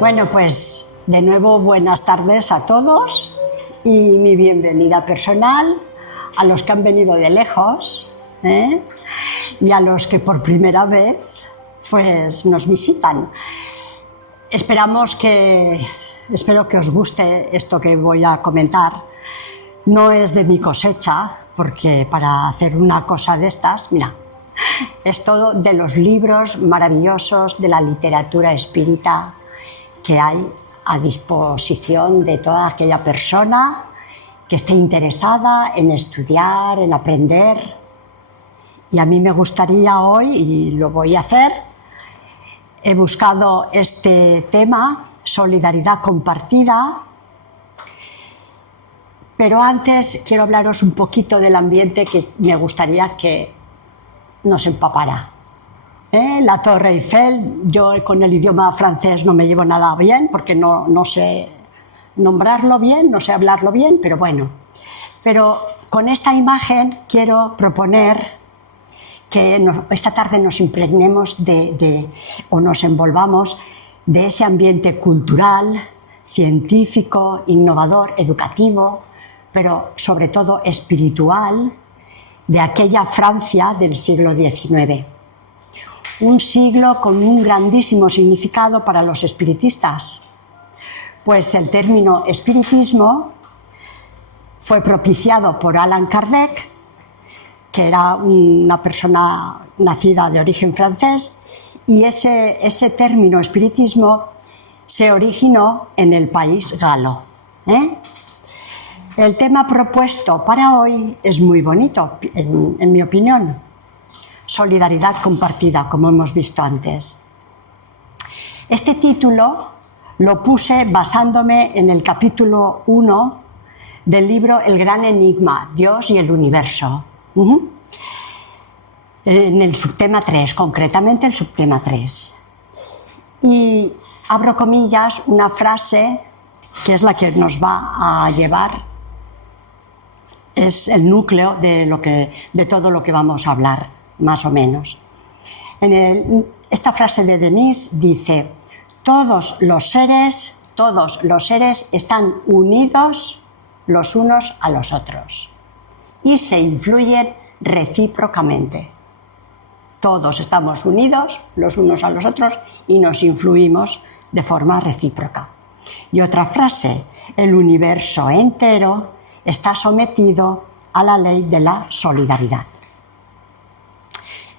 Bueno, pues de nuevo buenas tardes a todos y mi bienvenida personal a los que han venido de lejos y a los que por primera vez pues nos visitan. Espero que os guste esto que voy a comentar. No es de mi cosecha, porque para hacer una cosa de estas, mira, es todo de los libros maravillosos de la literatura espírita que hay a disposición de toda aquella persona que esté interesada en estudiar, en aprender. Y a mí me gustaría hoy, y lo voy a hacer, he buscado este tema, solidaridad compartida, pero antes quiero hablaros un poquito del ambiente que me gustaría que nos empapara. La Torre Eiffel, yo con el idioma francés no me llevo nada bien porque no sé nombrarlo bien, no sé hablarlo bien, pero bueno. Pero con esta imagen quiero proponer que esta tarde nos impregnemos o nos envolvamos de ese ambiente cultural, científico, innovador, educativo, pero sobre todo espiritual, de aquella Francia del siglo XIX. Un siglo con un grandísimo significado para los espiritistas, pues el término espiritismo fue propiciado por Allan Kardec, que era una persona nacida de origen francés, y ese término espiritismo se originó en el país galo. El tema propuesto para hoy es muy bonito, en mi opinión. Solidaridad compartida, como hemos visto antes. Este título lo puse basándome en el capítulo 1 del libro El gran enigma, Dios y el universo. En el subtema 3, concretamente el subtema 3. Y abro comillas, una frase que es la que nos va a llevar, es el núcleo de todo lo que vamos a hablar, más o menos. Esta frase de Denis dice: todos los seres están unidos los unos a los otros y se influyen recíprocamente. Todos estamos unidos los unos a los otros y nos influimos de forma recíproca. Y otra frase: el universo entero está sometido a la ley de la solidaridad.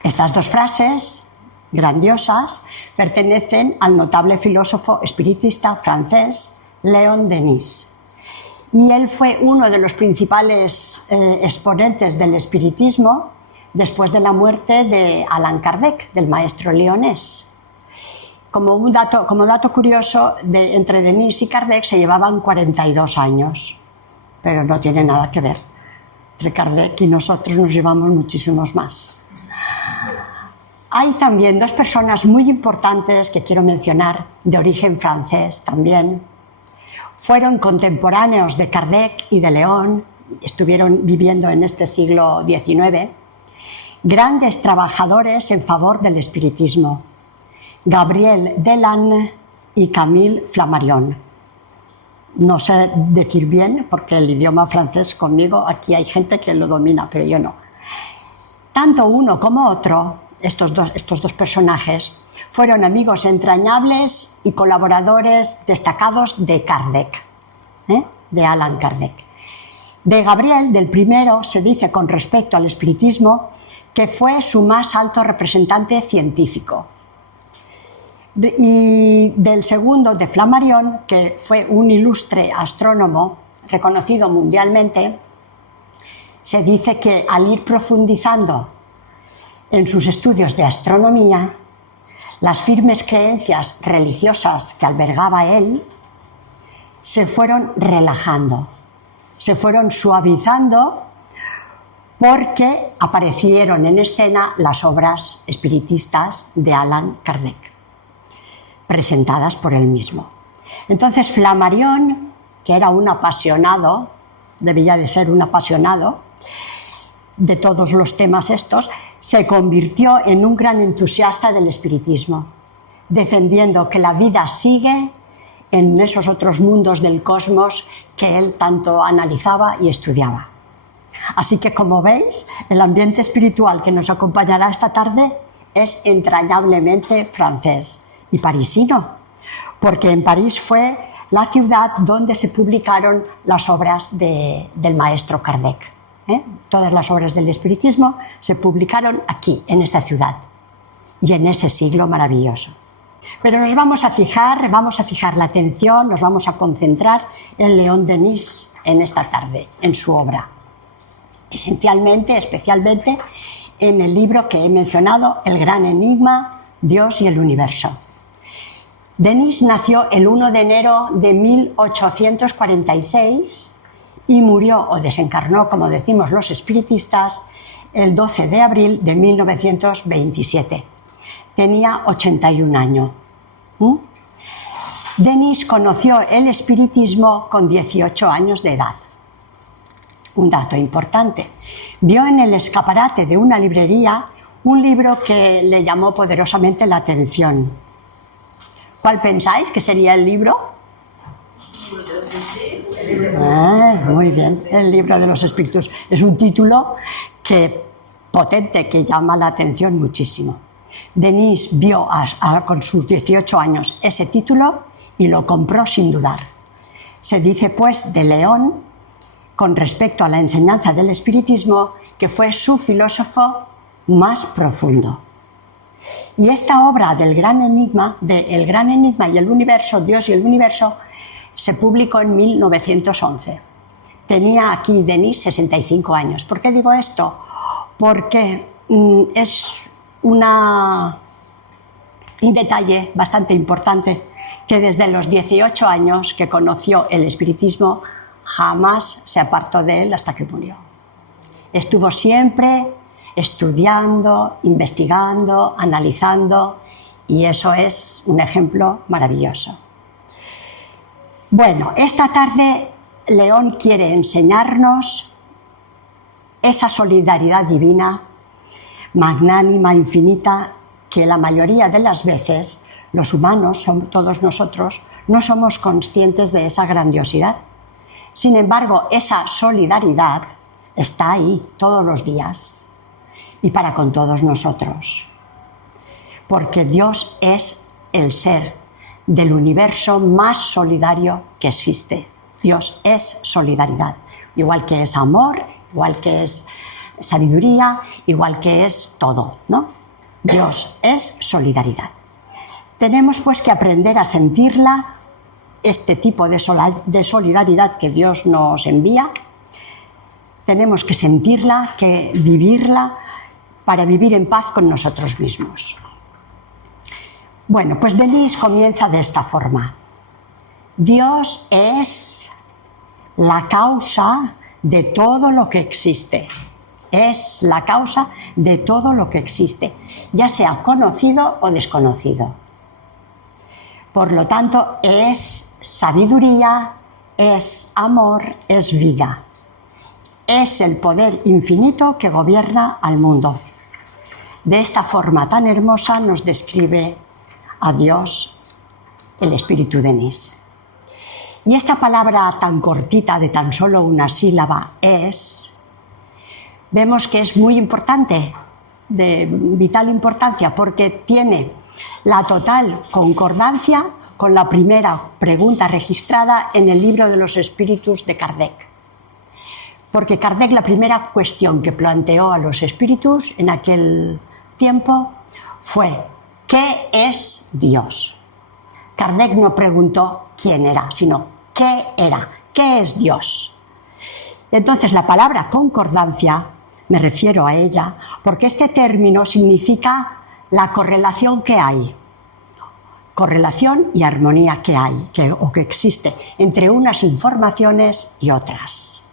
Estas dos frases grandiosas pertenecen al notable filósofo espiritista francés Léon Denis. Y él fue uno de los principales exponentes del espiritismo después de la muerte de Allan Kardec, del maestro leonés. Como dato curioso, entre Denis y Kardec se llevaban 42 años, pero no tiene nada que ver. Entre Kardec y nosotros nos llevamos muchísimos más. Hay también dos personas muy importantes que quiero mencionar, de origen francés también. Fueron contemporáneos de Kardec y de León, estuvieron viviendo en este siglo XIX, grandes trabajadores en favor del espiritismo, Gabriel Delanne y Camille Flammarion. No sé decir bien, porque el idioma francés conmigo, aquí hay gente que lo domina, pero yo no. Tanto uno como otro, estos dos personajes, fueron amigos entrañables y colaboradores destacados de Kardec, de Allan Kardec. De Gabriel, del primero, se dice con respecto al espiritismo que fue su más alto representante científico. Y del segundo, de Flammarion, que fue un ilustre astrónomo reconocido mundialmente, se dice que al ir profundizando en sus estudios de astronomía, las firmes creencias religiosas que albergaba él se fueron relajando, se fueron suavizando, porque aparecieron en escena las obras espiritistas de Allan Kardec, presentadas por él mismo. Entonces Flammarion, que era un apasionado, debía de ser un apasionado de todos los temas estos, se convirtió en un gran entusiasta del espiritismo, defendiendo que la vida sigue en esos otros mundos del cosmos que él tanto analizaba y estudiaba. Así que, como veis, el ambiente espiritual que nos acompañará esta tarde es entrañablemente francés y parisino, porque en París fue la ciudad donde se publicaron las obras del maestro Kardec. Todas las obras del espiritismo se publicaron aquí, en esta ciudad, y en ese siglo maravilloso. Pero nos vamos a fijar la atención, nos vamos a concentrar en León Denis en esta tarde, en su obra. Esencialmente, especialmente, en el libro que he mencionado, El gran enigma, Dios y el universo. Denis nació el 1 de enero de 1846 y murió o desencarnó, como decimos los espiritistas, el 12 de abril de 1927. Tenía 81 años. Denis conoció el espiritismo con 18 años de edad. Un dato importante. Vio en el escaparate de una librería un libro que le llamó poderosamente la atención. ¿Cuál pensáis que sería el libro? Muy bien, el libro de los espíritus. Es un título potente que llama la atención muchísimo. Denis vio con sus 18 años ese título y lo compró sin dudar. Se dice pues de León, con respecto a la enseñanza del espiritismo, que fue su filósofo más profundo. Y esta obra del gran enigma, de El gran enigma y el universo, Dios y el universo, se publicó en 1911. Tenía aquí Denis 65 años. ¿Por qué digo esto? Porque es un detalle bastante importante, que desde los 18 años que conoció el espiritismo jamás se apartó de él hasta que murió. Estuvo siempre estudiando, investigando, analizando, y eso es un ejemplo maravilloso. Bueno, esta tarde León quiere enseñarnos esa solidaridad divina, magnánima, infinita, que la mayoría de las veces los humanos, todos nosotros, no somos conscientes de esa grandiosidad. Sin embargo, esa solidaridad está ahí todos los días y para con todos nosotros. Porque Dios es el ser del universo más solidario que existe. Dios es solidaridad, igual que es amor, igual que es sabiduría, igual que es todo, ¿no? Dios es solidaridad. Tenemos pues que aprender a sentirla, este tipo de solidaridad que Dios nos envía. Tenemos que sentirla, que vivirla, para vivir en paz con nosotros mismos. Bueno, pues Denis comienza de esta forma. Dios es la causa de todo lo que existe. Es la causa de todo lo que existe, ya sea conocido o desconocido. Por lo tanto, es sabiduría, es amor, es vida. Es el poder infinito que gobierna al mundo. De esta forma tan hermosa nos describe a Dios el espíritu Denis. Y esta palabra tan cortita, de tan solo una sílaba, vemos que es muy importante, de vital importancia, porque tiene la total concordancia con la primera pregunta registrada en el libro de los espíritus de Kardec. Porque Kardec, la primera cuestión que planteó a los espíritus en aquel tiempo fue: ¿qué es Dios? Kardec no preguntó quién era, sino ¿qué era? ¿Qué es Dios? Entonces, la palabra concordancia, me refiero a ella, porque este término significa la correlación que hay, correlación y armonía que hay, que existe entre unas informaciones y otras.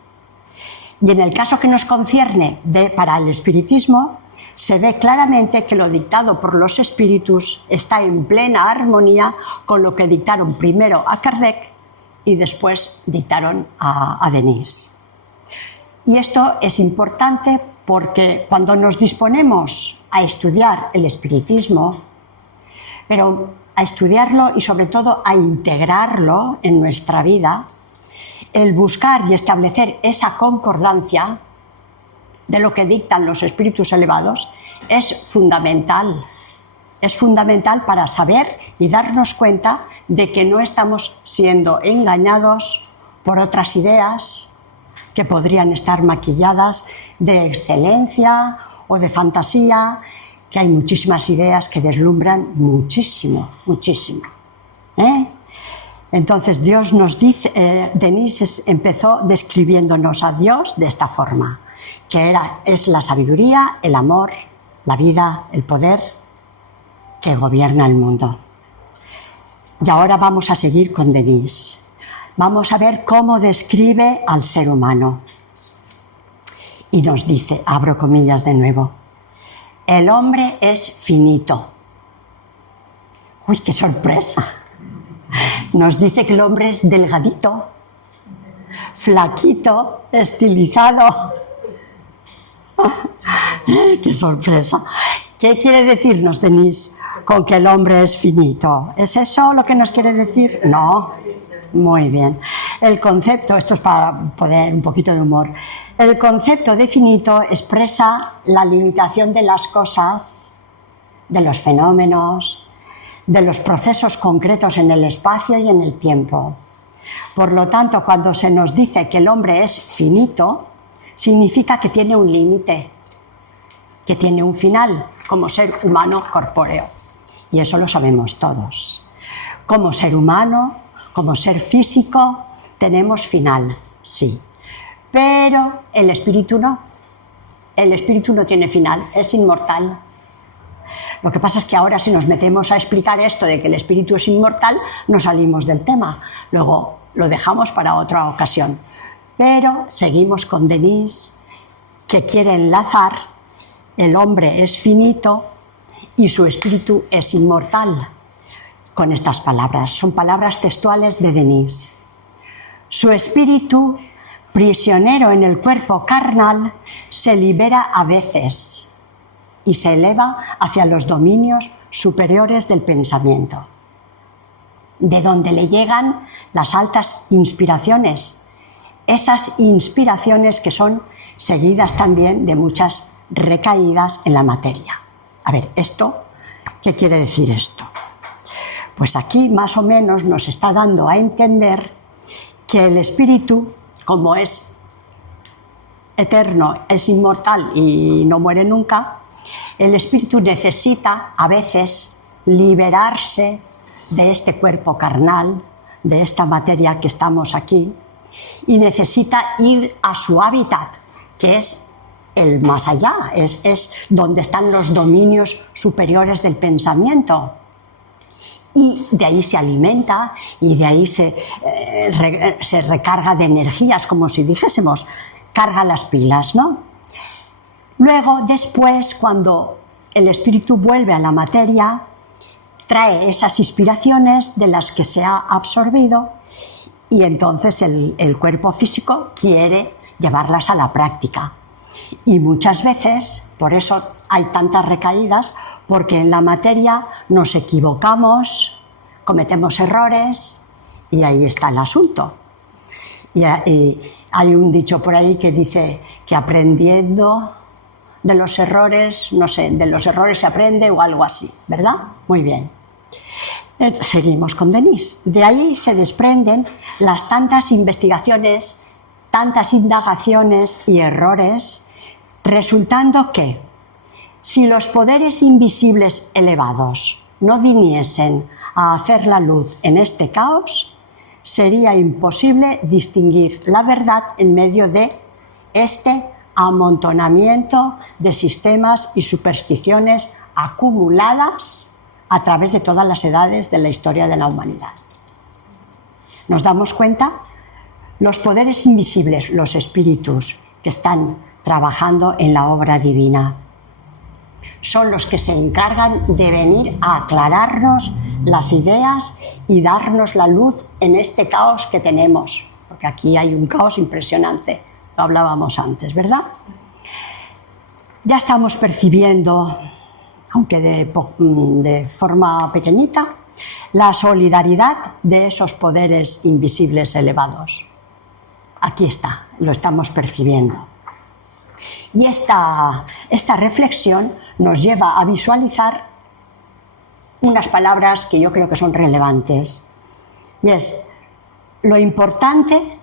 Y en el caso que nos concierne para el espiritismo, se ve claramente que lo dictado por los espíritus está en plena armonía con lo que dictaron primero a Kardec y después dictaron a Denis. Y esto es importante porque cuando nos disponemos a estudiar el espiritismo, pero a estudiarlo y sobre todo a integrarlo en nuestra vida, el buscar y establecer esa concordancia de lo que dictan los espíritus elevados es fundamental. Es fundamental para saber y darnos cuenta de que no estamos siendo engañados por otras ideas que podrían estar maquilladas de excelencia o de fantasía, que hay muchísimas ideas que deslumbran muchísimo, muchísimo. Entonces Dios nos dice, Denis empezó describiéndonos a Dios de esta forma, que es la sabiduría, el amor, la vida, el poder que gobierna el mundo. Y ahora vamos a seguir con Denis. Vamos a ver cómo describe al ser humano. Y nos dice, abro comillas de nuevo, el hombre es finito. ¡Uy, qué sorpresa! Nos dice que el hombre es delgadito, flaquito, estilizado. ¡Qué sorpresa! ¿Qué quiere decirnos, Denis, con que el hombre es finito? ¿Es eso lo que nos quiere decir? No. Muy bien. El concepto, esto es para poner un poquito de humor, el concepto de finito expresa la limitación de las cosas, de los fenómenos, de los procesos concretos en el espacio y en el tiempo. Por lo tanto, cuando se nos dice que el hombre es finito, significa que tiene un límite, que tiene un final, como ser humano corpóreo. Y eso lo sabemos todos. Como ser humano, como ser físico, tenemos final, sí. Pero el espíritu no. El espíritu no tiene final, es inmortal. Lo que pasa es que ahora si nos metemos a explicar esto de que el espíritu es inmortal, no salimos del tema. Luego lo dejamos para otra ocasión. Pero seguimos con Denis, que quiere enlazar el hombre es finito y su espíritu es inmortal. Con estas palabras, son palabras textuales de Denis. Su espíritu, prisionero en el cuerpo carnal, se libera a veces y se eleva hacia los dominios superiores del pensamiento, de donde le llegan las altas inspiraciones, esas inspiraciones que son seguidas también de muchas recaídas en la materia. A ver, ¿qué quiere decir esto? Pues aquí más o menos nos está dando a entender que el espíritu, como es eterno, es inmortal y no muere nunca, el espíritu necesita a veces liberarse de este cuerpo carnal, de esta materia que estamos aquí, y necesita ir a su hábitat, que es el más allá, es donde están los dominios superiores del pensamiento. Y de ahí se alimenta y de ahí se recarga de energías, como si dijésemos, carga las pilas, ¿no? Luego, después, cuando el espíritu vuelve a la materia, trae esas inspiraciones de las que se ha absorbido y entonces el cuerpo físico quiere llevarlas a la práctica. Y muchas veces, por eso hay tantas recaídas, porque en la materia nos equivocamos, cometemos errores y ahí está el asunto. Y hay un dicho por ahí que dice que aprendiendo de los errores, no sé, de los errores se aprende o algo así, ¿verdad? Muy bien. Seguimos con Denis. De ahí se desprenden las tantas investigaciones, tantas indagaciones y errores, resultando que si los poderes invisibles elevados no viniesen a hacer la luz en este caos, sería imposible distinguir la verdad en medio de este amontonamiento de sistemas y supersticiones acumuladas a través de todas las edades de la historia de la humanidad. ¿Nos damos cuenta? Los poderes invisibles, los espíritus que están trabajando en la obra divina, son los que se encargan de venir a aclararnos las ideas y darnos la luz en este caos que tenemos, porque aquí hay un caos impresionante, lo hablábamos antes, ¿verdad? Ya estamos percibiendo, aunque de forma pequeñita, la solidaridad de esos poderes invisibles elevados. Aquí está, lo estamos percibiendo. Y esta reflexión nos lleva a visualizar unas palabras que yo creo que son relevantes. Y es lo importante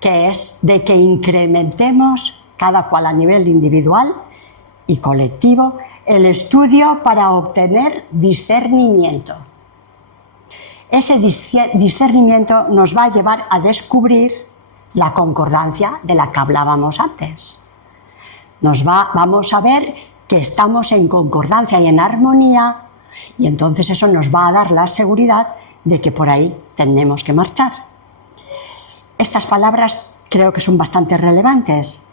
que es de que incrementemos, cada cual a nivel individual y colectivo, el estudio para obtener discernimiento. Ese discernimiento nos va a llevar a descubrir la concordancia de la que hablábamos antes. Vamos a ver que estamos en concordancia y en armonía, y entonces eso nos va a dar la seguridad de que por ahí tenemos que marchar. Estas palabras creo que son bastante relevantes.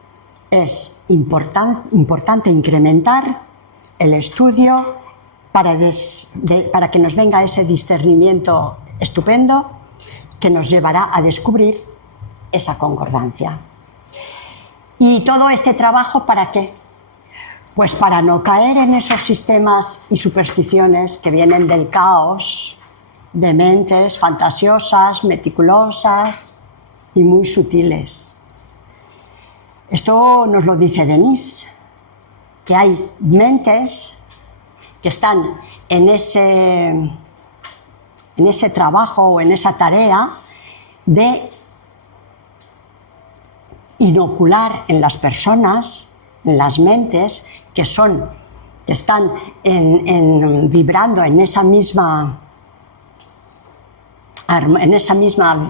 Es importante incrementar el estudio para que nos venga ese discernimiento estupendo que nos llevará a descubrir esa concordancia. ¿Y todo este trabajo para qué? Pues para no caer en esos sistemas y supersticiones que vienen del caos, de mentes fantasiosas, meticulosas y muy sutiles. Esto nos lo dice Denis, que hay mentes que están en ese trabajo o en esa tarea de inocular en las personas, en las mentes, que están vibrando en esa misma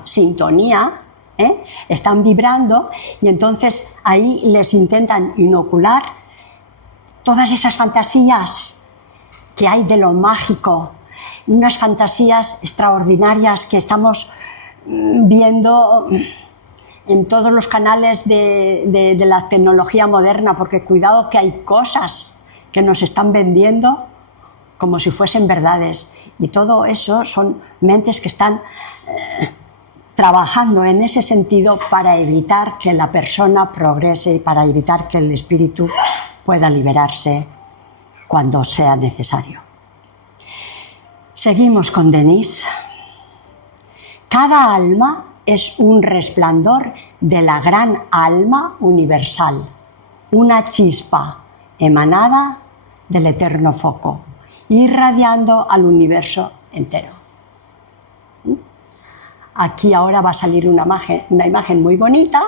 sintonía, están vibrando, y entonces ahí les intentan inocular todas esas fantasías que hay de lo mágico, unas fantasías extraordinarias que estamos viendo en todos los canales de la tecnología moderna, porque cuidado que hay cosas que nos están vendiendo como si fuesen verdades, y todo eso son mentes que están trabajando en ese sentido para evitar que la persona progrese y para evitar que el espíritu pueda liberarse cuando sea necesario. Seguimos con Denis. Cada alma es un resplandor de la gran alma universal, una chispa emanada del eterno foco, irradiando al universo entero. Aquí ahora va a salir una imagen muy bonita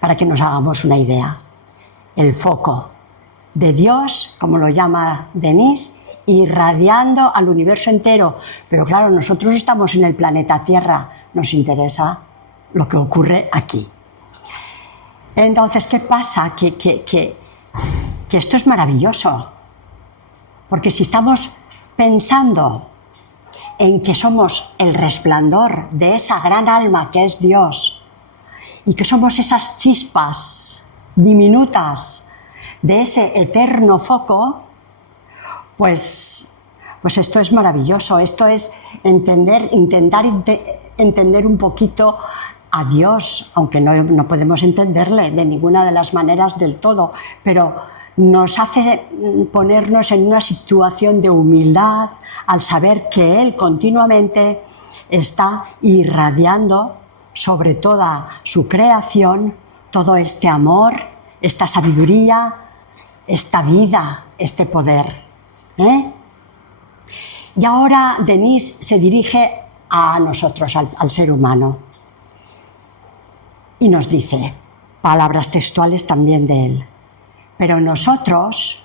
para que nos hagamos una idea. El foco de Dios, como lo llama Denis, irradiando al universo entero. Pero claro, nosotros estamos en el planeta Tierra, nos interesa lo que ocurre aquí. Entonces, ¿qué pasa? Que esto es maravilloso, porque si estamos pensando en que somos el resplandor de esa gran alma que es Dios, y que somos esas chispas diminutas de ese eterno foco, pues esto es maravilloso. Esto es intentar entender un poquito a Dios, aunque no podemos entenderle de ninguna de las maneras del todo, pero nos hace ponernos en una situación de humildad al saber que Él continuamente está irradiando sobre toda su creación todo este amor, esta sabiduría, esta vida, este poder. Y ahora Denis se dirige a nosotros, al ser humano, y nos dice, palabras textuales también de él: pero nosotros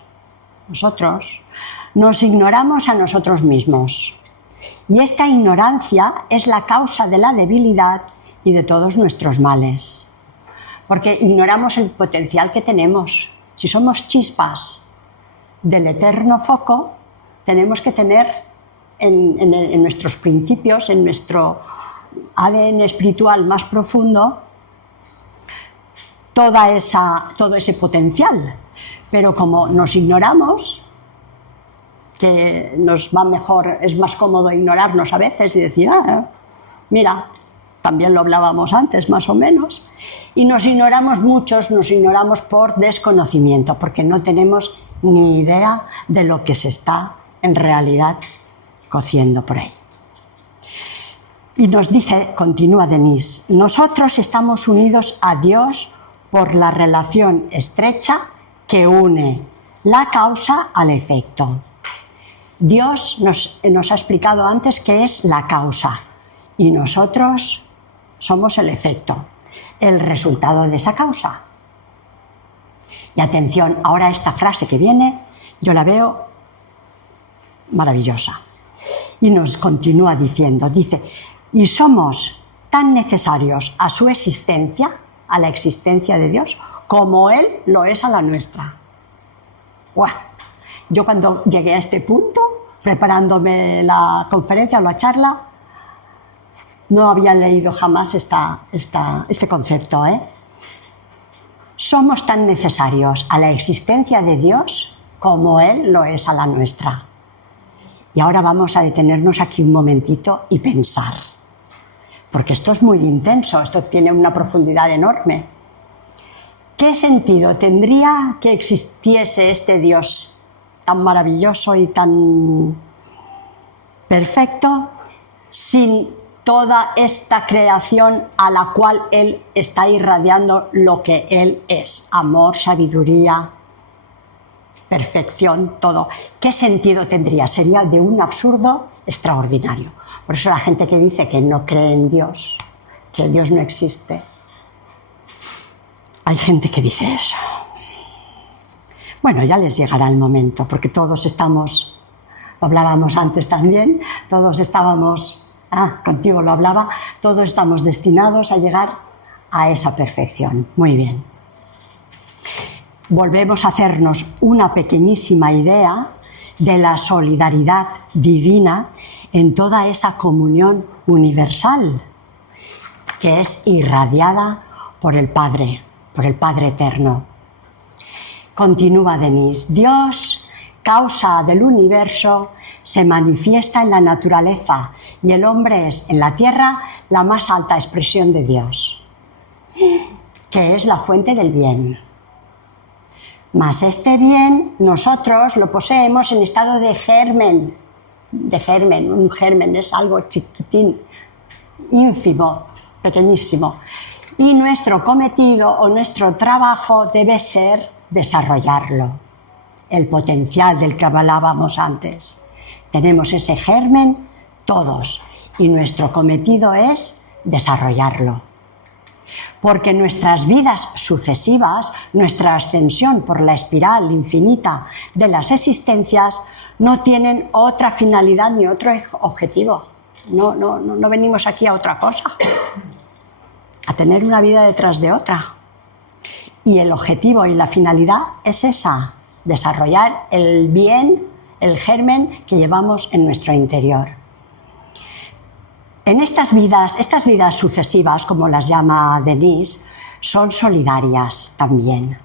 nos ignoramos a nosotros mismos, y esta ignorancia es la causa de la debilidad y de todos nuestros males, porque ignoramos el potencial que tenemos. Si somos chispas del eterno foco, tenemos que tener en nuestros principios, en nuestro ADN espiritual más profundo, todo ese potencial. Pero como nos ignoramos, que nos va mejor, es más cómodo ignorarnos a veces y decir, mira, también lo hablábamos antes más o menos, y nos ignoramos por desconocimiento, porque no tenemos ni idea de lo que se está en realidad cociendo por ahí. Y nos dice, continúa Denise, nosotros estamos unidos a Dios por la relación estrecha que une la causa al efecto. Dios nos ha explicado antes qué es la causa y nosotros somos el efecto, el resultado de esa causa. Y atención, ahora esta frase que viene, yo la veo maravillosa. Y nos continúa diciendo, dice, y somos tan necesarios a su existencia, a la existencia de Dios, como Él lo es a la nuestra. ¡Guau! Yo cuando llegué a este punto, preparándome la conferencia o la charla, no había leído jamás este concepto, ¿eh? Somos tan necesarios a la existencia de Dios como Él lo es a la nuestra. Y ahora vamos a detenernos aquí un momentito y pensar, porque esto es muy intenso, esto tiene una profundidad enorme. ¿Qué sentido tendría que existiese este Dios tan maravilloso y tan perfecto sin toda esta creación a la cual Él está irradiando lo que Él es? Amor, sabiduría, perfección, todo. ¿Qué sentido tendría? Sería de un absurdo extraordinario. Por eso la gente que dice que no cree en Dios, que Dios no existe, hay gente que dice eso. Bueno, ya les llegará el momento, porque todos estamos, lo hablábamos antes también, todos estábamos, contigo lo hablaba, todos estamos destinados a llegar a esa perfección. Muy bien. Volvemos a hacernos una pequeñísima idea de la solidaridad divina en toda esa comunión universal que es irradiada por el Padre Eterno. Continúa Denise, Dios, causa del universo, se manifiesta en la naturaleza y el hombre es en la tierra la más alta expresión de Dios, que es la fuente del bien. Mas este bien nosotros lo poseemos en estado de germen. Un germen es algo chiquitín, ínfimo, pequeñísimo. Y nuestro cometido o nuestro trabajo debe ser desarrollarlo. El potencial del que hablábamos antes. Tenemos ese germen todos y nuestro cometido es desarrollarlo. Porque nuestras vidas sucesivas, nuestra ascensión por la espiral infinita de las existencias, no tienen otra finalidad ni otro objetivo. No venimos aquí a otra cosa, a tener una vida detrás de otra. Y el objetivo y la finalidad es esa, desarrollar el bien, el germen que llevamos en nuestro interior. En estas vidas sucesivas, como las llama Denise, son solidarias también.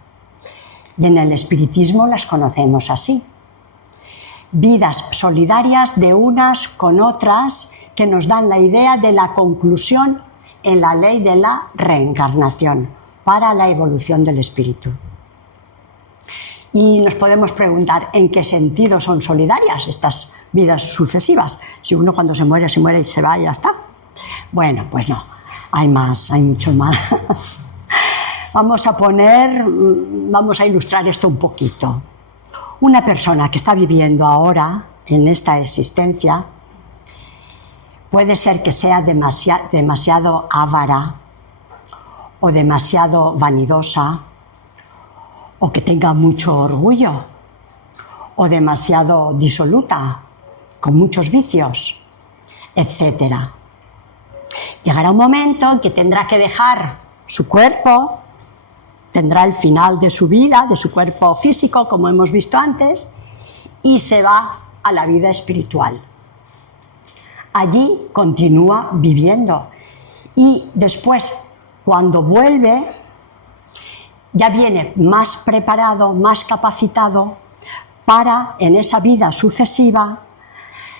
Y en el espiritismo las conocemos así. Vidas solidarias de unas con otras que nos dan la idea de la conclusión en la ley de la reencarnación para la evolución del espíritu. Y nos podemos preguntar en qué sentido son solidarias estas vidas sucesivas. Si uno cuando se muere y se va y ya está. Bueno, pues no, hay más, hay mucho más. Vamos a ilustrar esto un poquito. Una persona que está viviendo ahora en esta existencia puede ser que sea demasiado avara o demasiado vanidosa, o que tenga mucho orgullo, o demasiado disoluta, con muchos vicios, etc. Llegará un momento en que tendrá que dejar su cuerpo, tendrá el final de su vida, de su cuerpo físico, como hemos visto antes, y se va a la vida espiritual. Allí continúa viviendo y después, cuando vuelve, ya viene más preparado, más capacitado para, en esa vida sucesiva,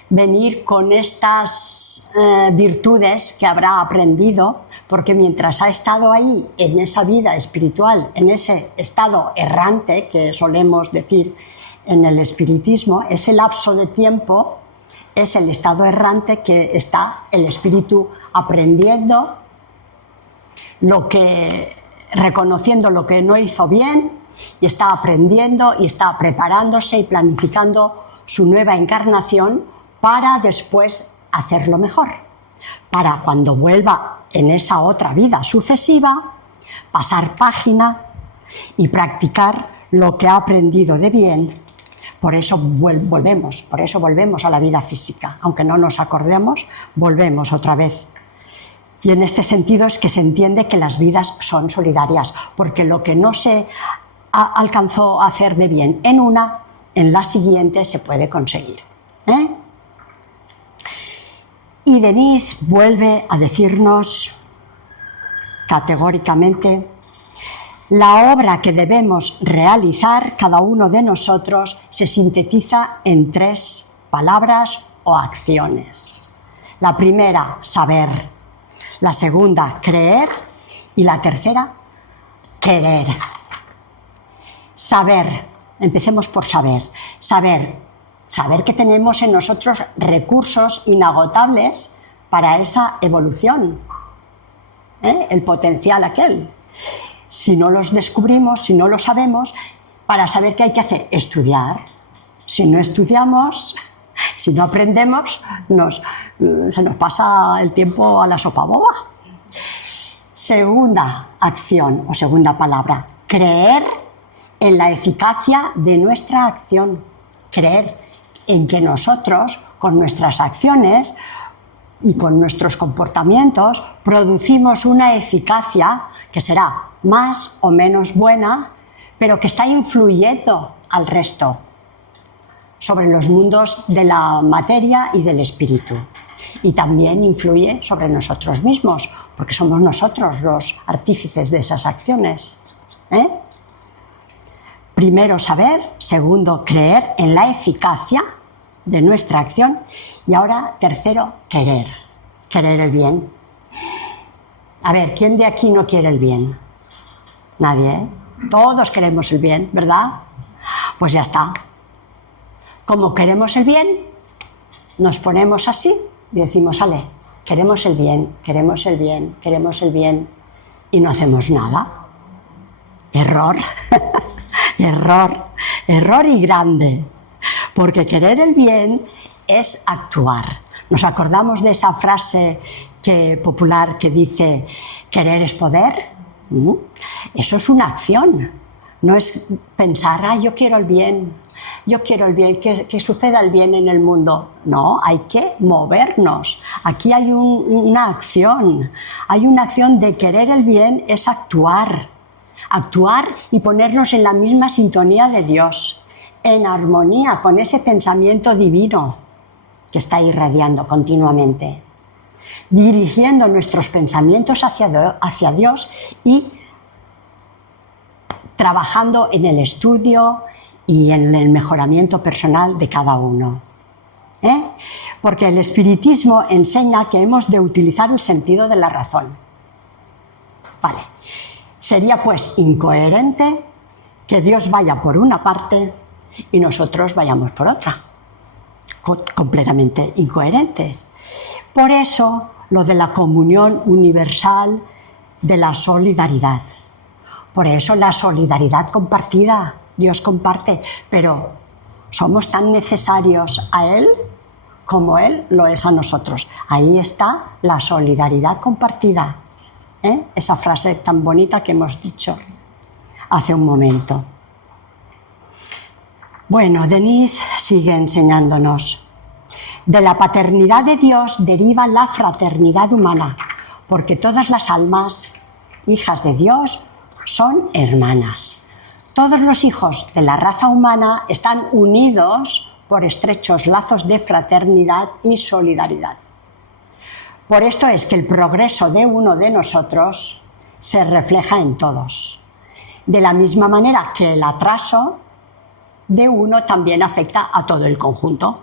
venir con estas virtudes que habrá aprendido, porque mientras ha estado ahí, en esa vida espiritual, en ese estado errante que solemos decir en el espiritismo, ese lapso de tiempo es el estado errante que está el espíritu aprendiendo, reconociendo lo que no hizo bien, y está aprendiendo y está preparándose y planificando su nueva encarnación para después hacerlo mejor, para cuando vuelva en esa otra vida sucesiva, pasar página y practicar lo que ha aprendido de bien. Por eso volvemos a la vida física, aunque no nos acordemos, volvemos otra vez. Y en este sentido es que se entiende que las vidas son solidarias, porque lo que no se alcanzó a hacer de bien en la siguiente se puede conseguir. Y Denise vuelve a decirnos categóricamente: la obra que debemos realizar cada uno de nosotros se sintetiza en 3 palabras o acciones. La primera, saber; la segunda, creer; y la tercera, querer. Saber, empecemos por saber. Saber que tenemos en nosotros recursos inagotables para esa evolución, el potencial aquel. Si no los descubrimos, si no lo sabemos, para saber qué hay que hacer, estudiar. Si no estudiamos, si no aprendemos, se nos pasa el tiempo a la sopa boba. Segunda acción o segunda palabra, creer en la eficacia de nuestra acción. Creer en que nosotros, con nuestras acciones y con nuestros comportamientos, producimos una eficacia que será más o menos buena, pero que está influyendo al resto sobre los mundos de la materia y del espíritu. Y también influye sobre nosotros mismos, porque somos nosotros los artífices de esas acciones. Primero, saber; segundo, creer en la eficacia de nuestra acción; y ahora, tercero, querer el bien. A ver, ¿quién de aquí no quiere el bien? Nadie, Todos queremos el bien, ¿verdad? Pues ya está. Como queremos el bien, nos ponemos así y decimos: ale, queremos el bien, queremos el bien, queremos el bien, y no hacemos nada. Error, error y grande, porque querer el bien es actuar. ¿Nos acordamos de esa frase popular que dice: querer es poder? Eso es una acción, no es pensar: yo quiero el bien, que suceda el bien en el mundo. No, hay que movernos. Aquí hay una acción de querer el bien, es actuar y ponernos en la misma sintonía de Dios, en armonía con ese pensamiento divino que está irradiando continuamente, dirigiendo nuestros pensamientos hacia Dios y trabajando en el estudio y en el mejoramiento personal de cada uno. Porque el espiritismo enseña que hemos de utilizar el sentido de la razón. Vale. Sería pues incoherente que Dios vaya por una parte y nosotros vayamos por otra. Completamente incoherente. Por eso lo de la comunión universal, de la solidaridad. Por eso la solidaridad compartida. Dios comparte, pero somos tan necesarios a Él como Él lo es a nosotros. Ahí está la solidaridad compartida. Esa frase tan bonita que hemos dicho hace un momento. Bueno, Denise sigue enseñándonos. De la paternidad de Dios deriva la fraternidad humana, porque todas las almas, hijas de Dios, son hermanas. Todos los hijos de la raza humana están unidos por estrechos lazos de fraternidad y solidaridad. Por esto es que el progreso de uno de nosotros se refleja en todos. De la misma manera que el atraso de uno también afecta a todo el conjunto.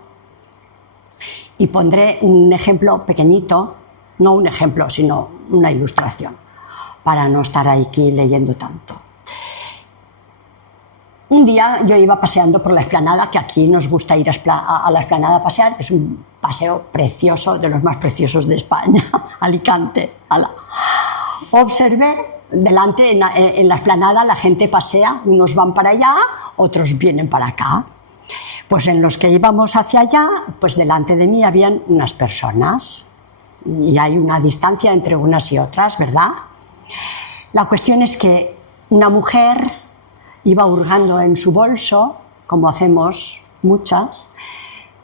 Y pondré un ejemplo pequeñito, no un ejemplo, sino una ilustración, para no estar aquí leyendo tanto. un día yo iba paseando por la explanada, que aquí nos gusta ir a la explanada a pasear, que es un paseo precioso, de los más preciosos de España, Alicante. Observé delante, en la explanada, la gente pasea, unos van para allá, otros vienen para acá. Pues en los que íbamos hacia allá, pues delante de mí habían unas personas, y hay una distancia entre unas y otras, ¿verdad? La cuestión es que una mujer iba hurgando en su bolso, como hacemos muchas,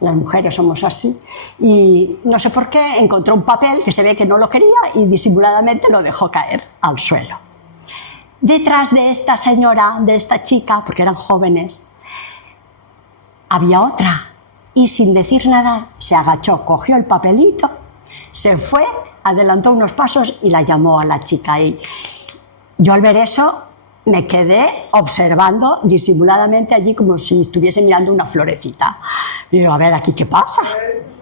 las mujeres somos así, y no sé por qué encontró un papel que se ve que no lo quería y disimuladamente lo dejó caer al suelo. Detrás de esta señora, de esta chica, porque eran jóvenes, había otra, y sin decir nada se agachó, cogió el papelito, se fue, adelantó unos pasos y la llamó a la chica. Y yo al ver eso me quedé observando disimuladamente allí como si estuviese mirando una florecita. Y yo, a ver, ¿aquí qué pasa?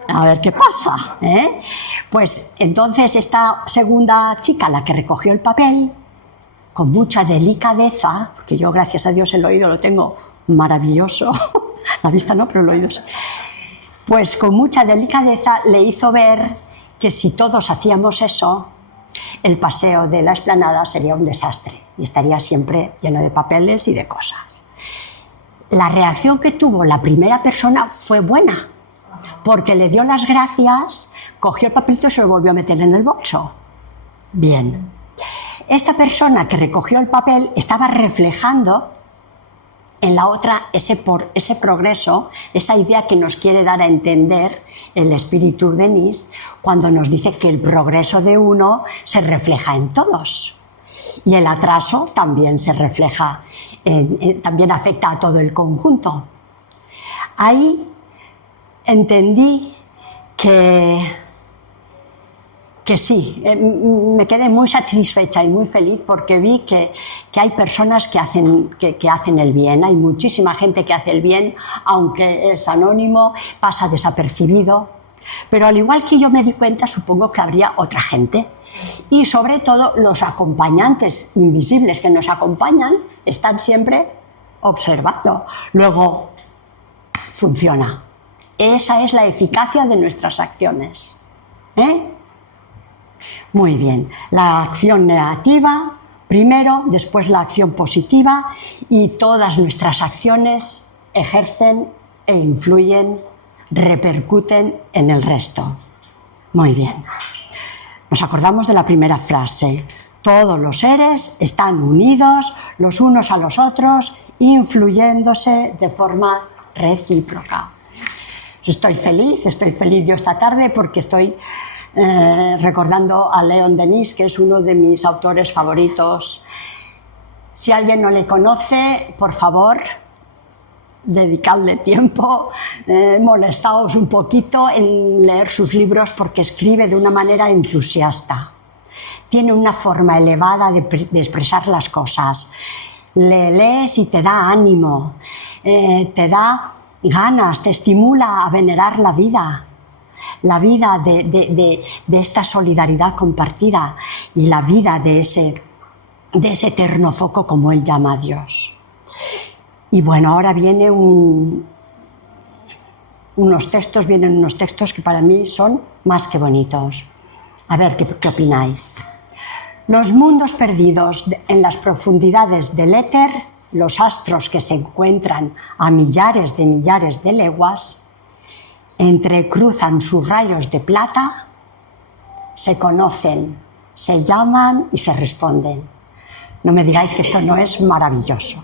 A ver qué pasa, ¿eh? Pues entonces esta segunda chica, la que recogió el papel, con mucha delicadeza, porque yo gracias a Dios el oído lo tengo maravilloso, la vista no, pero el oído sí, pues con mucha delicadeza le hizo ver que si todos hacíamos eso, el paseo de la explanada sería un desastre y estaría siempre lleno de papeles y de cosas. La reacción que tuvo la primera persona fue buena, porque le dio las gracias, cogió el papelito y se lo volvió a meter en el bolso. Bien. Esta persona que recogió el papel estaba reflejando en la otra ese progreso, esa idea que nos quiere dar a entender el espíritu Denis cuando nos dice que el progreso de uno se refleja en todos y el atraso también se refleja, también afecta a todo el conjunto. Ahí entendí que sí, me quedé muy satisfecha y muy feliz porque vi que hay personas que hacen el bien, hay muchísima gente que hace el bien, aunque es anónimo, pasa desapercibido, pero al igual que yo me di cuenta, supongo que habría otra gente. Y sobre todo los acompañantes invisibles que nos acompañan están siempre observando. Luego, funciona. Esa es la eficacia de nuestras acciones, ¿eh? Muy bien, la acción negativa primero, después la acción positiva y todas nuestras acciones ejercen e influyen, repercuten en el resto. Muy bien, nos acordamos de la primera frase. Todos los seres están unidos los unos a los otros, influyéndose de forma recíproca. Estoy feliz yo esta tarde porque estoy recordando a Leon Denis, que es uno de mis autores favoritos. Si alguien no le conoce, por favor, dedicadle tiempo, molestaos un poquito en leer sus libros porque escribe de una manera entusiasta. Tiene una forma elevada de expresar las cosas. Le lees y te da ánimo, te da ganas, te estimula a venerar la vida de esta solidaridad compartida y la vida de ese eterno foco como él llama a Dios. Y bueno, ahora vienen unos textos que para mí son más que bonitos. A ver, ¿qué opináis? Los mundos perdidos en las profundidades del éter, los astros que se encuentran a millares de leguas, entrecruzan sus rayos de plata, se conocen, se llaman y se responden. No me digáis que esto no es maravilloso.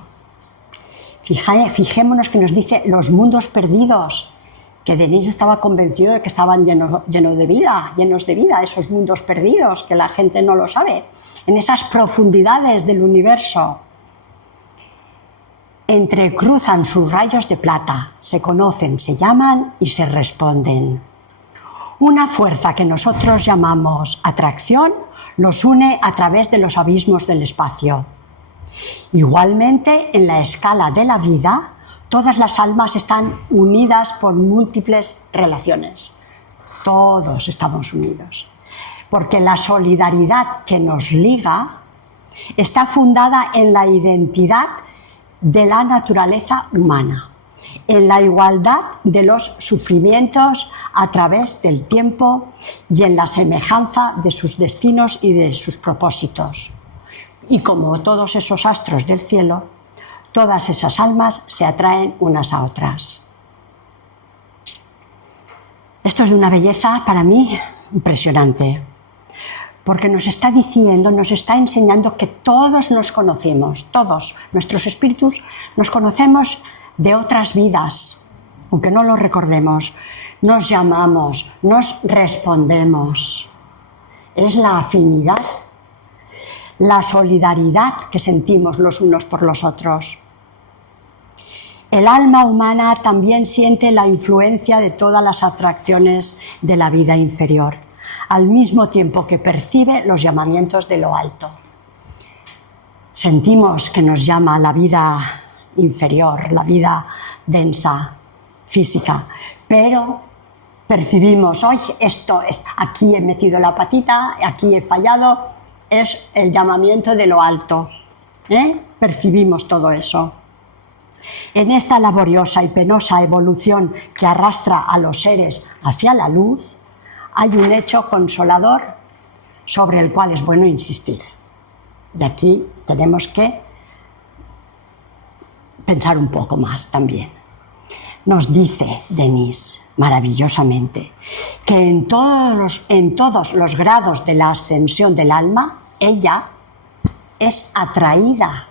Fijémonos que nos dice los mundos perdidos, que Denis estaba convencido de que estaban llenos de vida, esos mundos perdidos, que la gente no lo sabe, en esas profundidades del universo. Entrecruzan sus rayos de plata, se conocen, se llaman y se responden. Una fuerza que nosotros llamamos atracción los une a través de los abismos del espacio. Igualmente, en la escala de la vida, todas las almas están unidas por múltiples relaciones. Todos estamos unidos. Porque la solidaridad que nos liga está fundada en la identidad de la naturaleza humana, en la igualdad de los sufrimientos a través del tiempo y en la semejanza de sus destinos y de sus propósitos. Y como todos esos astros del cielo, todas esas almas se atraen unas a otras. Esto es de una belleza para mí impresionante, porque nos está diciendo, nos está enseñando que todos nos conocemos, todos nuestros espíritus nos conocemos de otras vidas, aunque no lo recordemos, nos llamamos, nos respondemos. Es la afinidad, la solidaridad que sentimos los unos por los otros. El alma humana también siente la influencia de todas las atracciones de la vida inferior, al mismo tiempo que percibe los llamamientos de lo alto. Sentimos que nos llama la vida inferior, la vida densa, física, pero percibimos, hoy esto es, aquí he metido la patita, aquí he fallado, es el llamamiento de lo alto. Percibimos todo eso. En esta laboriosa y penosa evolución que arrastra a los seres hacia la luz, hay un hecho consolador sobre el cual es bueno insistir. Y aquí tenemos que pensar un poco más también. Nos dice Denis maravillosamente que en todos los grados de la ascensión del alma, ella es atraída,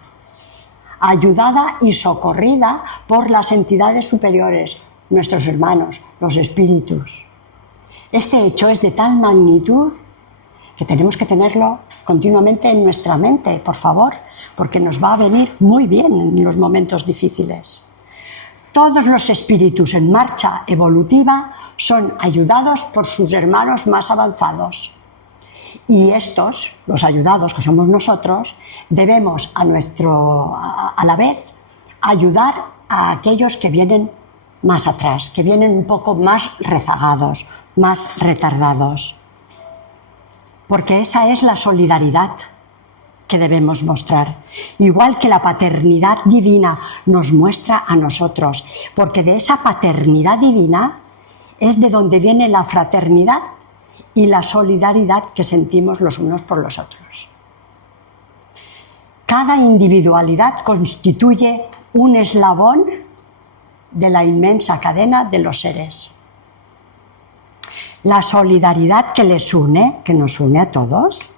ayudada y socorrida por las entidades superiores, nuestros hermanos, los espíritus. Este hecho es de tal magnitud que tenemos que tenerlo continuamente en nuestra mente, por favor, porque nos va a venir muy bien en los momentos difíciles. Todos los espíritus en marcha evolutiva son ayudados por sus hermanos más avanzados. Y estos, los ayudados que somos nosotros, debemos a la vez ayudar a aquellos que vienen más atrás, que vienen un poco más rezagados, más retardados. Porque esa es la solidaridad que debemos mostrar. Igual que la paternidad divina nos muestra a nosotros, porque de esa paternidad divina es de donde viene la fraternidad y la solidaridad que sentimos los unos por los otros. Cada individualidad constituye un eslabón de la inmensa cadena de los seres. La solidaridad que les une, que nos une a todos,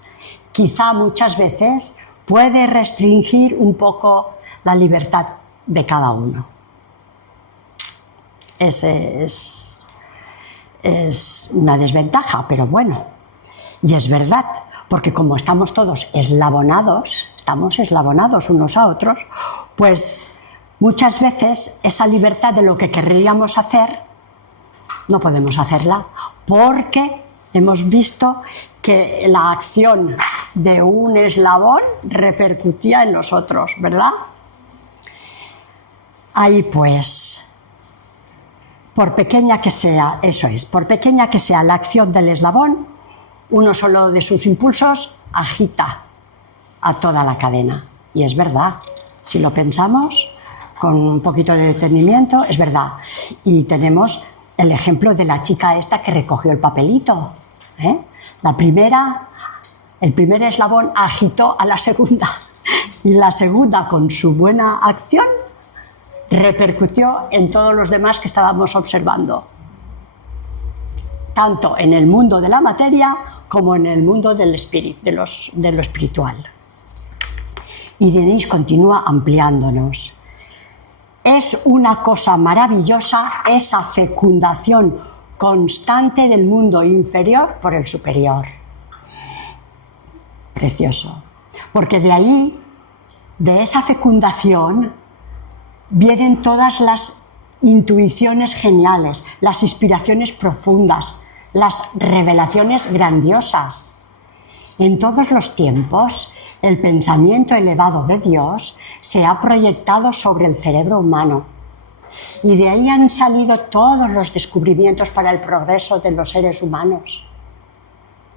quizá muchas veces puede restringir un poco la libertad de cada uno. Es una desventaja, pero bueno, y es verdad, porque como estamos todos eslabonados unos a otros, pues muchas veces esa libertad de lo que querríamos hacer no podemos hacerla, porque hemos visto que la acción de un eslabón repercutía en los otros, ¿verdad? Ahí pues, por pequeña que sea, por pequeña que sea la acción del eslabón, uno solo de sus impulsos agita a toda la cadena. Y es verdad, si lo pensamos con un poquito de detenimiento, es verdad. Y tenemos el ejemplo de la chica esta que recogió el papelito. El primer eslabón agitó a la segunda y la segunda, con su buena acción, repercutió en todos los demás que estábamos observando, tanto en el mundo de la materia como en el mundo del espíritu, de lo espiritual. Y Denis continúa ampliándonos. Es una cosa maravillosa esa fecundación constante del mundo inferior por el superior. Precioso. Porque de ahí, de esa fecundación, vienen todas las intuiciones geniales, las inspiraciones profundas, las revelaciones grandiosas. En todos los tiempos, el pensamiento elevado de Dios se ha proyectado sobre el cerebro humano. Y de ahí han salido todos los descubrimientos para el progreso de los seres humanos.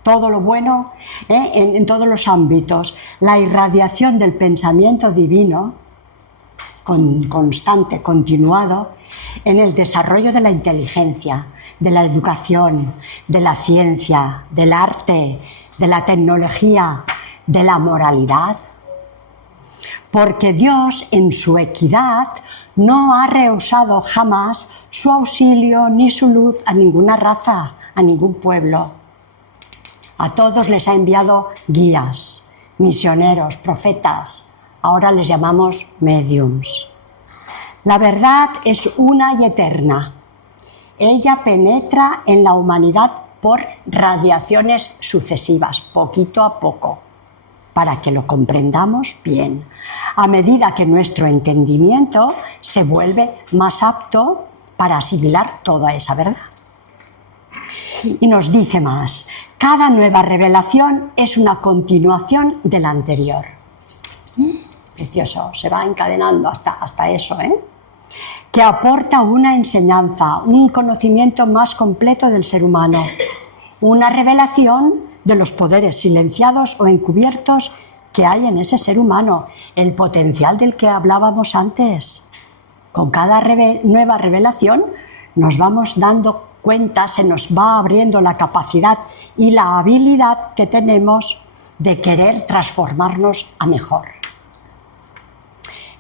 Todo lo bueno, en todos los ámbitos. La irradiación del pensamiento divino constante, continuado, en el desarrollo de la inteligencia, de la educación, de la ciencia, del arte, de la tecnología, de la moralidad. Porque Dios, en su equidad, no ha rehusado jamás su auxilio ni su luz a ninguna raza, a ningún pueblo. A todos les ha enviado guías, misioneros, profetas. Ahora les llamamos médiums. La verdad es una y eterna. Ella penetra en la humanidad por radiaciones sucesivas, poquito a poco, para que lo comprendamos bien, a medida que nuestro entendimiento se vuelve más apto para asimilar toda esa verdad. Y nos dice más, cada nueva revelación es una continuación de la anterior. Precioso, se va encadenando hasta eso, que aporta una enseñanza, un conocimiento más completo del ser humano, una revelación de los poderes silenciados o encubiertos que hay en ese ser humano, el potencial del que hablábamos antes. Con cada nueva revelación nos vamos dando cuenta, se nos va abriendo la capacidad y la habilidad que tenemos de querer transformarnos a mejor.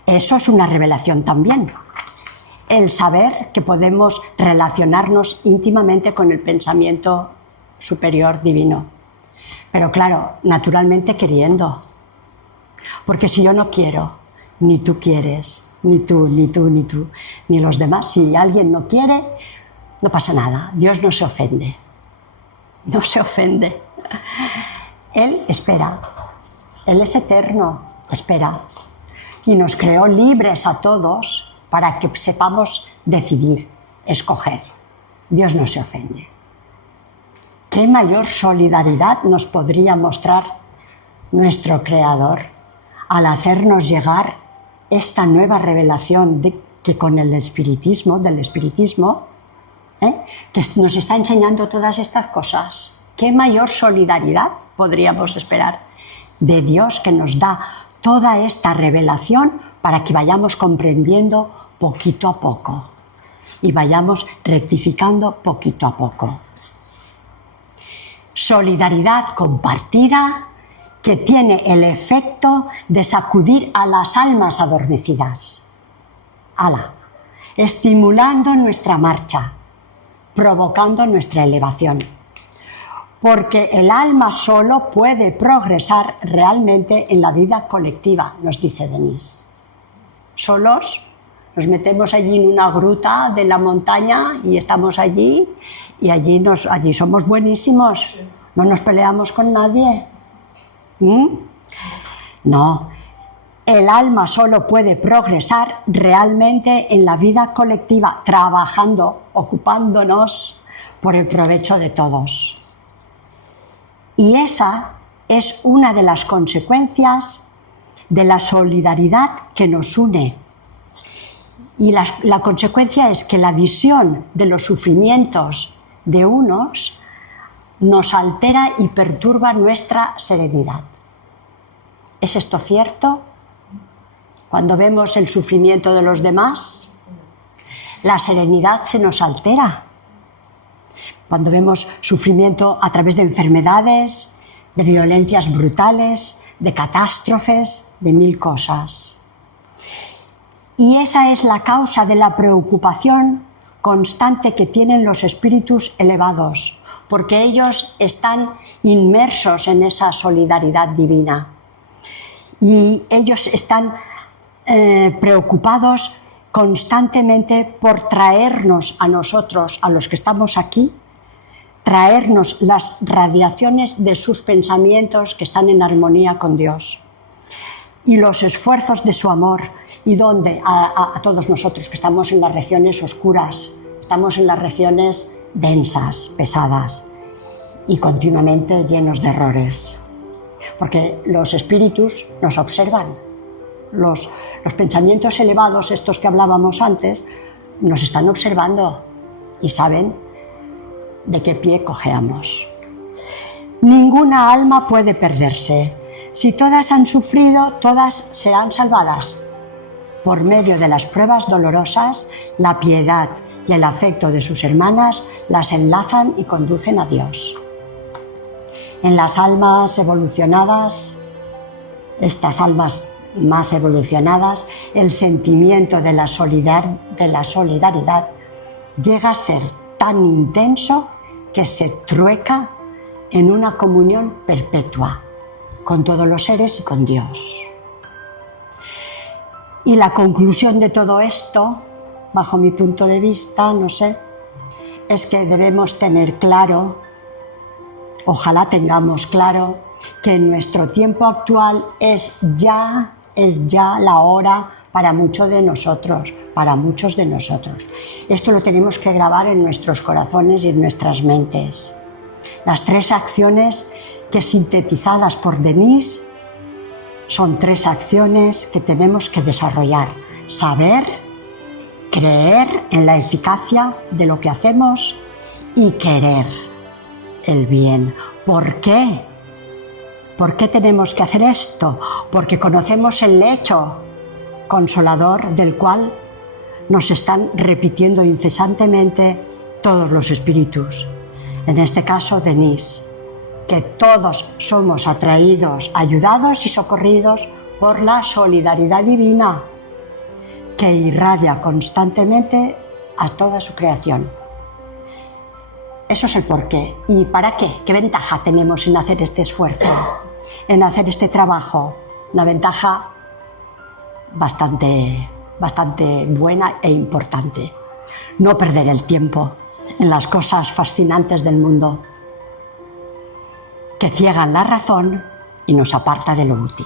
Eso es una revelación también. El saber que podemos relacionarnos íntimamente con el pensamiento superior divino. Pero claro, naturalmente queriendo. Porque si yo no quiero, ni tú quieres, ni tú, ni los demás, si alguien no quiere, no pasa nada. Dios no se ofende. No se ofende. Él espera. Él es eterno, espera. Y nos creó libres a todos para que sepamos decidir, escoger. Dios no se ofende. ¿Qué mayor solidaridad nos podría mostrar nuestro Creador al hacernos llegar esta nueva revelación que con el espiritismo, que nos está enseñando todas estas cosas? ¿Qué mayor solidaridad podríamos esperar de Dios que nos da toda esta revelación para que vayamos comprendiendo poquito a poco y vayamos rectificando poquito a poco? Solidaridad compartida que tiene el efecto de sacudir a las almas adormecidas, estimulando nuestra marcha, provocando nuestra elevación. Porque el alma solo puede progresar realmente en la vida colectiva, nos dice Denise. Solos nos metemos allí en una gruta de la montaña y estamos allí y allí somos buenísimos, no nos peleamos con nadie. No, el alma solo puede progresar realmente en la vida colectiva, trabajando, ocupándonos por el provecho de todos. Y esa es una de las consecuencias de la solidaridad que nos une. Y la consecuencia es que la visión de los sufrimientos de unos nos altera y perturba nuestra serenidad. ¿Es esto cierto? Cuando vemos el sufrimiento de los demás, la serenidad se nos altera. Cuando vemos sufrimiento a través de enfermedades, de violencias brutales, de catástrofes, de mil cosas. Y esa es la causa de la preocupación constante que tienen los espíritus elevados, porque ellos están inmersos en esa solidaridad divina. Y ellos están preocupados constantemente por traernos a nosotros, a los que estamos aquí, traernos las radiaciones de sus pensamientos que están en armonía con Dios y los esfuerzos de su amor, y donde a todos nosotros que estamos en las regiones oscuras, estamos en las regiones densas, pesadas y continuamente llenos de errores, porque los espíritus nos observan, los pensamientos elevados, estos que hablábamos antes, nos están observando y saben de qué pie cojeamos. Ninguna alma puede perderse. Si todas han sufrido, todas serán salvadas. por medio de las pruebas dolorosas, la piedad y el afecto de sus hermanas las enlazan y conducen a Dios. En las almas evolucionadas, estas almas más evolucionadas, el sentimiento de la solidaridad llega a ser tan intenso que se trueca en una comunión perpetua con todos los seres y con Dios. Y la conclusión de todo esto, bajo mi punto de vista, no sé, es que debemos tener claro, ojalá tengamos claro, que en nuestro tiempo actual es ya la hora para muchos de nosotros. Esto lo tenemos que grabar en nuestros corazones y en nuestras mentes. Las 3 acciones que, sintetizadas por Denise, son 3 acciones que tenemos que desarrollar. Saber, creer en la eficacia de lo que hacemos y querer el bien. ¿Por qué? ¿Por qué tenemos que hacer esto? Porque conocemos el hecho consolador del cual nos están repitiendo incesantemente todos los espíritus. En este caso, Denise, que todos somos atraídos, ayudados y socorridos por la solidaridad divina que irradia constantemente a toda su creación. Eso es el porqué. ¿Y para qué? ¿Qué ventaja tenemos en hacer este esfuerzo, en hacer este trabajo? Una ventaja bastante buena e importante. No perder el tiempo en las cosas fascinantes del mundo que ciegan la razón y nos aparta de lo útil.